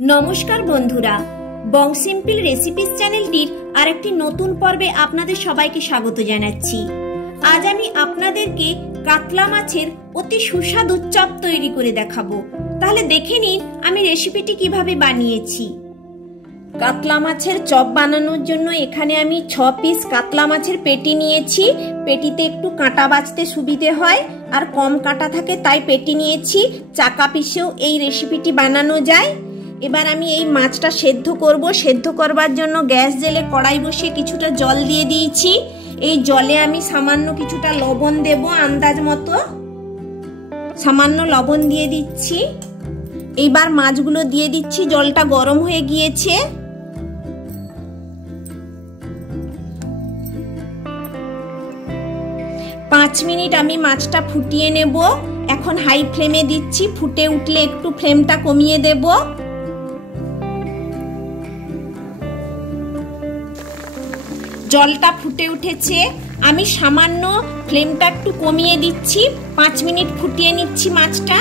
नमस्कार बंधुरा बंग simple recipes चैनलটির আরেকটি নতুন পর্বে আপনাদের সবাইকে স্বাগত জানাচ্ছি। আজ আমি আপনাদেরকে কাতলা মাছের অতি সুস্বাদু চপ তৈরি করে দেখাবো। তাহলে দেখে নিন আমি রেসিপিটি কিভাবে বানিয়েছি। কাতলা মাছের চপ বানানোর জন্য এখানে আমি 6 পিস কাতলা মাছের পেটি নিয়েছি। পেটিতে একটু কাঁটা বাছতে সুবিধে হয় আর কম কাঁটা থাকে, তাই পেটি নিয়েছি। চাকা পিসেও এই রেসিপিটি বানানো যায়। এবার আমি এই মাছটা সেদ্ধ করব। সেদ্ধ করবার জন্য গ্যাস জেলে কড়াই বসিয়ে কিছুটা জল দিয়ে দিয়েছি। এই জলে আমি সামান্য কিছুটা লবণ দেব, আন্দাজ মতো সামান্য লবণ দিয়ে দিচ্ছি। এইবার মাছগুলো দিয়ে দিচ্ছি। জলটা গরম হয়ে গিয়েছে। পাঁচ মিনিট আমি মাছটা ফুটিয়ে নেব। এখন হাই ফ্লেমে দিচ্ছি। ফুটে উঠলে একটু ফ্লেমটা কমিয়ে দেব। জলটা ফুটে উঠেছে। আমি সামান্য ফ্লেমটা একটু কমিয়ে দিচ্ছি। 5 মিনিট ফুটিয়ে নিচ্ছি মাছটা।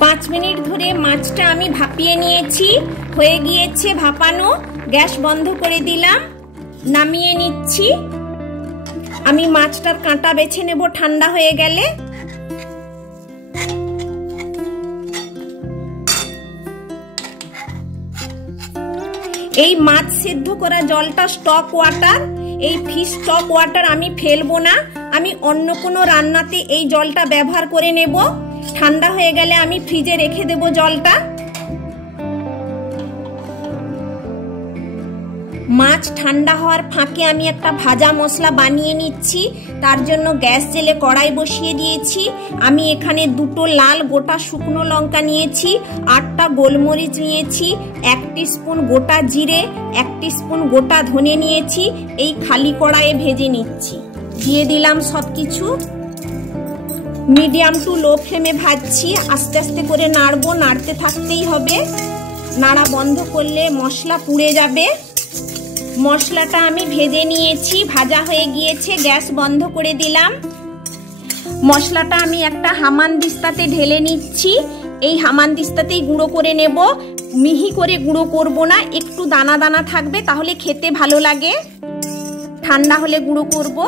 5 মিনিট ধরে মাছটা আমি ভাপিয়ে নিয়েছি। হয়ে গিয়েছে ভাপানো। গ্যাস বন্ধ করে দিলাম। নামিয়ে নিচ্ছি। আমি মাছটার কাঁটা বেছে নেব ঠান্ডা হয়ে গেলে। এই মাছ সেদ্ধ করা জলটা স্টক ওয়াটার। এই ফিশ স্টক ওয়াটার আমি ফেলবো না। আমি অন্য কোনো রান্নাতে এই জলটা ব্যবহার করে নেব। ঠান্ডা হয়ে গেলে আমি ফ্রিজে রেখে দেব জলটা। মাছ ঠান্ডা হওয়ার ফাঁকে আমি একটা ভাজা মশলা বানিয়ে নিচ্ছি। তার জন্য গ্যাস জেলে কড়াই বসিয়ে দিয়েছি। আমি এখানে 2টো লাল গোটা শুকনো লঙ্কা নিয়েছি, 8টা গোলমরিচ নিয়েছি, 1 টিস্পুন গোটা জিরে, 1 টিস্পুন গোটা ধনে নিয়েছি। এই খালি কড়াইয়ে ভেজে নিচ্ছি। দিয়ে দিলাম সবকিছু। মিডিয়াম টু লো ফ্লেমে ভাজছি। আস্তে আস্তে করে নাড়বো, নাড়তে থাকতেই হবে। নাড়া বন্ধ করলে মশলা পুড়ে যাবে। মশলাটা আমি ভেজে নিয়েছি, ভাজা হয়ে গিয়েছে। গ্যাস বন্ধ করে দিলাম। মশলাটা আমি একটা হামানদিস্তাতে ঢেলে নিচ্ছি। এই হামানদিস্তাতেই গুঁড়ো করে নেব। মিহি করে গুঁড়ো করব না, একটু দানা দানা থাকবে, তাহলে খেতে ভালো লাগে। ঠান্ডা হলে গুঁড়ো করব।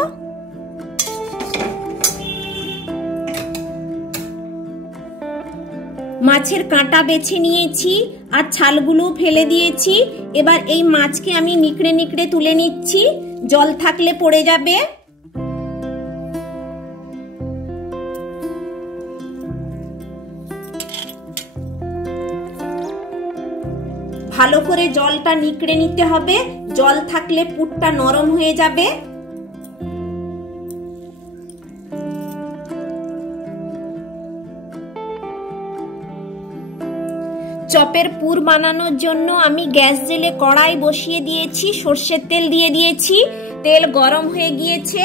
মাছের কাঁটা বেছে নিয়েছি আর ছালগুলো ফেলে দিয়েছি। এবার এই মাছকে আমি নিকড়ে নিকড়ে তুলে নিচ্ছি। জল থাকলে পড়ে যাবে। ভালো করে জলটা নিকড়ে নিতে হবে। জল থাকলে পুরটা নরম হয়ে যাবে। চপের পুর বানানোর জন্য আমি গ্যাস জেলে কড়াই বসিয়ে দিয়েছি। সরষের তেল দিয়ে দিয়েছি। তেল গরম হয়ে গিয়েছে।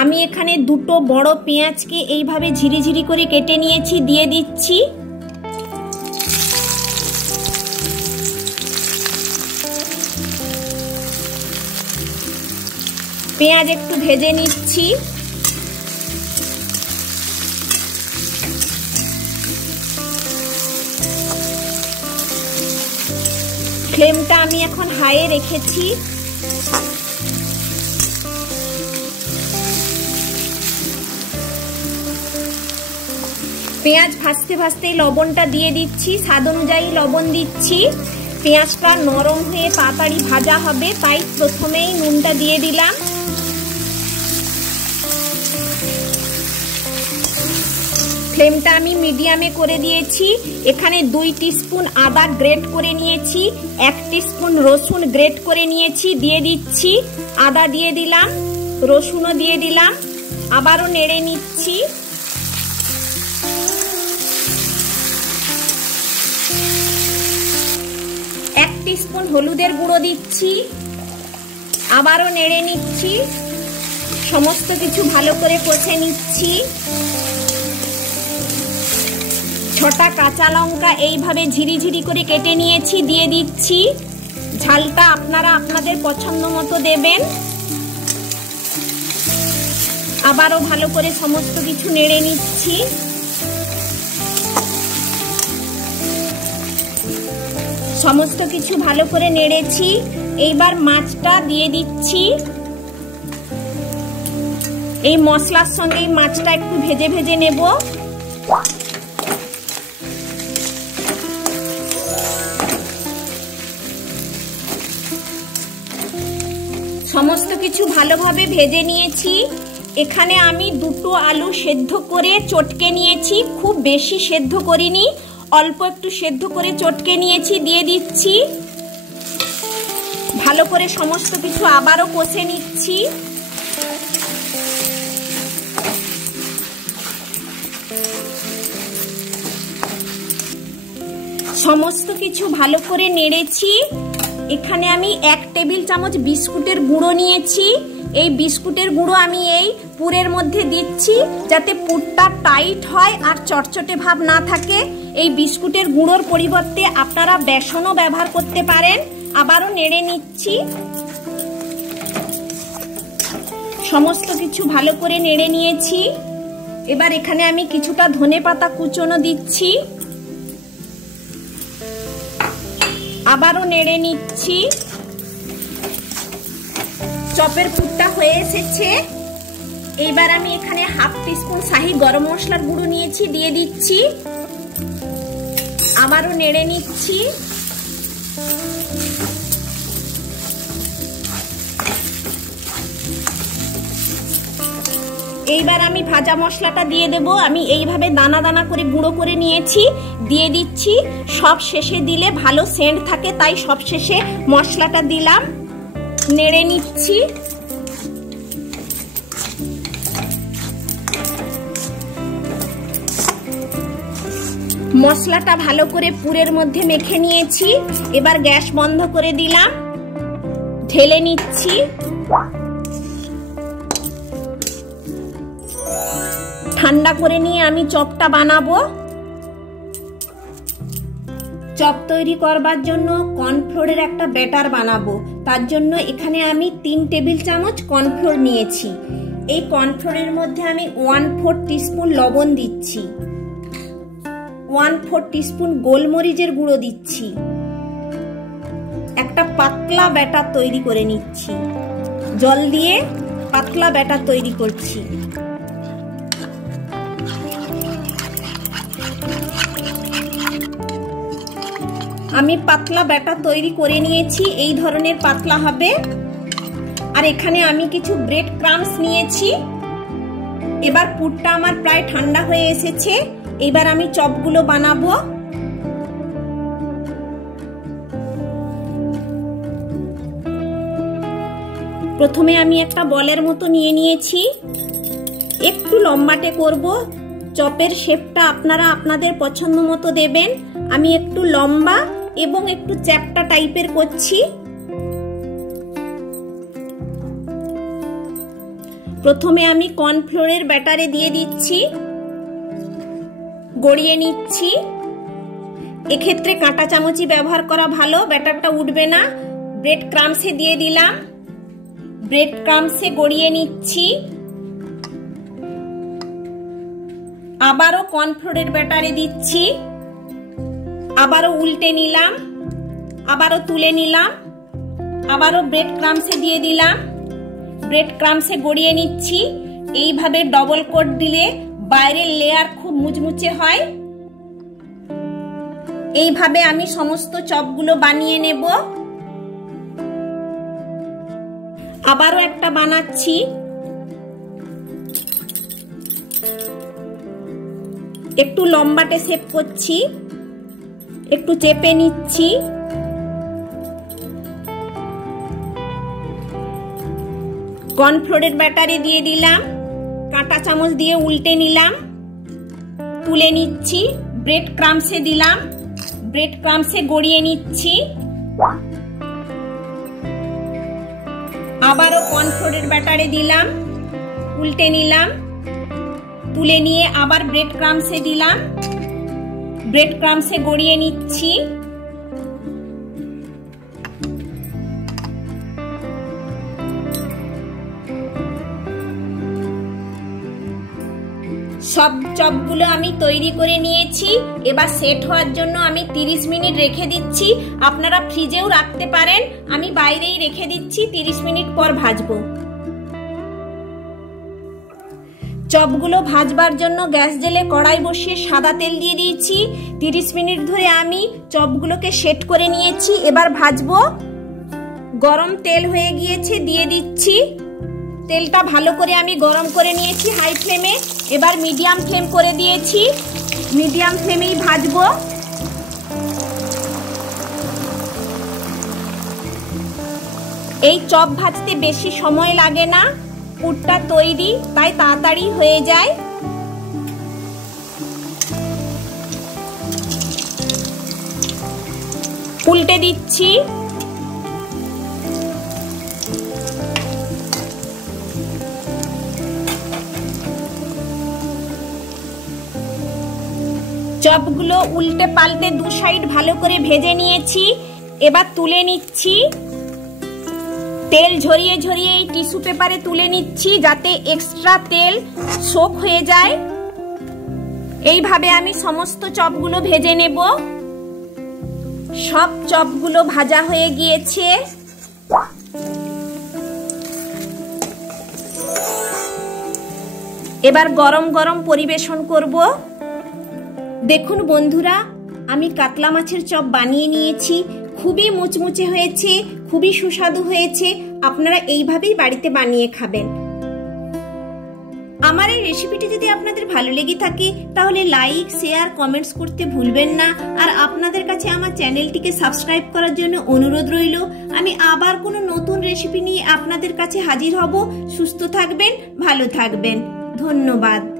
আমি এখানে 2টো বড় পেঁয়াজকে এইভাবে ঝিরিঝিরি করে কেটে নিয়েছি, দিয়ে দিচ্ছি। পেঁয়াজ একটু ভেজে নিচ্ছি। ফ্লেমটা আমি এখন হাইয়ে রেখেছি। পেঁয়াজ ভাজতে ভাজতেই লবণটা দিয়ে দিচ্ছি। স্বাদ অনুযায়ী লবণ দিচ্ছি। পেঁয়াজটা নরম হয়ে তাড়াতাড়ি ভাজা হবে, তাই প্রথমেই নুনটা দিয়ে দিলাম। ফ্লেমটা আমি মিডিয়ামে করে দিয়েছি। এখানে 2 টিস্পুন আদা গ্রেট করে নিয়েছি, 1 টিস্পুন রসুন গ্রেট করে নিয়েছি, দিয়ে দিচ্ছি। আদা দিয়ে দিলাম, রসুনও দিয়ে দিলাম। আবারও নেড়ে নিচ্ছি। এক টিস্পুন হলুদের গুঁড়ো দিচ্ছি। আবারও নেড়ে নিচ্ছি। সমস্ত কিছু ভালো করে কষে নিচ্ছি। 6টা কাঁচা লঙ্কা এইভাবে ঝিরিঝিরি করে কেটে নিয়েছি, দিয়ে দিচ্ছি। ঝালটা আপনারা আপনাদের পছন্দ মতো দেবেন। আবারও ভালো করে সমস্ত কিছু নেড়ে নিচ্ছি। সমস্ত কিছু ভালো করে নেড়েছি। এইবার মাছটা দিয়ে দিচ্ছি। এই মশলার সঙ্গে এই মাছটা একটু ভেজে ভেজে নেব। সমস্ত কিছু ভালোভাবে ভেজে নিয়েছি। এখানে আমি দুটো আলু সেদ্ধ করে চটকে নিয়েছি, খুব বেশি সেদ্ধ করিনি, অল্প একটু সেদ্ধ করে চটকে নিয়েছি, দিয়ে দিচ্ছি। ভালো করে সমস্ত কিছু আবারও কষে নিচ্ছি। সমস্ত কিছু ভালো করে নেড়েছি। এখানে আমি 1 টেবিল চামচ বিস্কুটের গুঁড়ো নিয়েছি। এই বিস্কুটের গুঁড়ো আমি এই পুরের মধ্যে দিচ্ছি যাতে পুরটা টাইট হয় আর চটচটে ভাব না থাকে। এই বিস্কুটের গুঁড়োর পরিবর্তে আপনারা বেসনও ব্যবহার করতে পারেন। আবারও নেড়ে নিচ্ছি। সমস্ত কিছু ভালো করে নেড়ে নিয়েছি। এবার এখানে আমি কিছুটা ধনেপাতা কুচনো দিচ্ছি। আবারও নেড়ে নিচ্ছি। চপের পুরটা হয়ে এসেছে। এইবার আমি এখানে 1/2 টিস্পুন শাহি গরম মশলার গুঁড়ো নিয়েছি, দিয়ে দিচ্ছি। আবারও নেড়ে নিচ্ছি। এইবার আমি ভাজা মশলাটা দিয়ে দেব। আমি এইভাবে দানা দানা করে গুঁড়ো করে নিয়েছি, দিয়ে দিচ্ছি। সব শেষে দিলে ভালো সেন্ট থাকে, তাই সব শেষে মশলাটা দিলাম। নেড়ে নিচ্ছি। মশলাটা ভালো করে পুরের মধ্যে মেখে নিয়েছি। এবার গ্যাস বন্ধ করে দিলাম। ঢেলে নিচ্ছি। ঠান্ডা করে নিয়ে আমি চপটা বানাবো। চপ তৈরি করবার জন্য কর্নফ্লোরের একটা ব্যাটার বানাবো। তার জন্য এখানে আমি 3 টেবিল চামচ কর্নফ্লোর নিয়েছি। এই কর্নফ্লোরের মধ্যে আমি 1/4 টিস্পুন লবণ দিচ্ছি, 1/4 টিস্পুন গোলমরিচের গুঁড়ো দিচ্ছি। একটা পাতলা ব্যাটার তৈরি করে নিচ্ছি। জল দিয়ে পাতলা ব্যাটার তৈরি করছি। আমি পাতলা ব্যাটার তৈরি করে নিয়েছি, এই ধরনের পাতলা হবে। আর এখানে আমি কিছু ব্রেড ক্রাম্বস নিয়েছি। এবার পুরটা আমার প্রায় ঠান্ডা হয়ে এসেছে। এবার আমি চপগুলো বানাবো। প্রথমে আমি একটা বলের মতো নিয়ে নিয়েছি। একটু লম্বাটে করব। চপের শেপটা আপনারা আপনাদের পছন্দ মতো দেবেন। আমি একটু লম্বা এবং একটু চ্যাপ্টা টাইপের করছি। প্রথমে আমি কর্নফ্লোরের ব্যাটারে দিয়ে দিচ্ছি, গড়িয়ে নিচ্ছি। এক্ষেত্রে কাঁটা চামচই ব্যবহার করা ভালো, ব্যাটারটা উঠবে না। ব্রেড ক্রাম্বসে দিয়ে দিলাম, ব্রেড ক্রাম্বসে গড়িয়ে নিচ্ছি। আবারও কর্নফ্লোরের ব্যাটারে দিচ্ছি, আবারও উল্টে নিলাম, আবারও তুলে নিলাম, আবারও ব্রেড ক্রাম্বসে দিয়ে দিলাম, ব্রেড ক্রাম্বসে গড়িয়ে নিচ্ছি। এইভাবে ডবল কোট দিলে বাইরের লেয়ার খুব মুচমুচে হয়। এইভাবে আমি সমস্ত চপগুলো বানিয়ে নেব। আবারও একটা বানাচ্ছি। একটু লম্বাটে শেপ করছি, একটু চেপে নিচ্ছি। কর্নফ্লোরের ব্যাটারে দিয়ে দিলাম, কাঁটা চামচ দিয়ে উল্টে নিলাম, তুলে নিচ্ছি। ব্রেড ক্রাম্বসে দিলাম, ব্রেড ক্রাম্বসে গড়িয়ে নিচ্ছি। আবারও কর্নফ্লোরের ব্যাটারে দিলাম, উল্টে নিলাম, তুলে নিয়ে আবার ব্রেড ক্রাম্বসে দিলাম, ব্রেড ক্রাম্বসে গড়িয়ে নিচ্ছি। সব চপগুলো আমি তৈরি করে নিয়েছি। এবার সেট হওয়ার জন্য আমি 30 মিনিট রেখে দিচ্ছি। আপনারা ফ্রিজেও রাখতে পারেন, আমি বাইরেই রেখে দিচ্ছি, 30 মিনিট পর ভাজবো। চপগুলো ভাজবার জন্য গ্যাস জেলে কড়াই বসিয়ে সাদা তেল দিয়ে দিয়েছি। 30 মিনিট ধরে আমি চপগুলোকে সেট করে নিয়েছি, এবার ভাজবো। গরম তেল হয়ে গিয়েছে, দিয়ে দিচ্ছি। তেলটা ভালো করে আমি গরম করে নিয়েছি হাই ফ্লেমে, এবার মিডিয়াম ফ্লেম করে দিয়েছি, মিডিয়াম ফ্লেমেই ভাজবো। এই চপ ভাজতে বেশি সময় লাগে না, পুরটা তৈরি তাই তাড়াতাড়ি হয়ে যায়। উল্টে দিচ্ছি। চপগুলো উল্টে পাল্টে দু সাইড ভালো করে ভেজে নিয়েছি, এবার তুলে নিচ্ছি। তেল ঝরিয়ে ঝরিয়ে এই টিস্যু পেপারে তুলে নিচ্ছি যাতে এক্সট্রা তেল সোক হয়ে যায়। এইভাবে আমি সমস্ত চপগুলো ভেজে নেব। সব চপগুলো ভাজা হয়ে গিয়েছে। এবার গরম গরম পরিবেশন করব। দেখুন বন্ধুরা, আমি কাতলা মাছের চপ বানিয়ে নিয়েছি। খুবই মুচমুচে হয়েছে, খুবই সুস্বাদু হয়েছে। আপনারা এইভাবেই বাড়িতে বানিয়ে খাবেন। আমার এই রেসিপিটি যদি আপনাদের ভালো লেগে থাকে তাহলে লাইক, শেয়ার, কমেন্টস করতে ভুলবেন না। আর আপনাদের কাছে আমার চ্যানেলটিকে সাবস্ক্রাইব করার জন্য অনুরোধ রইল। আমি আবার কোনো নতুন রেসিপি নিয়ে আপনাদের কাছে হাজির হব। সুস্থ থাকবেন, ভালো থাকবেন। ধন্যবাদ।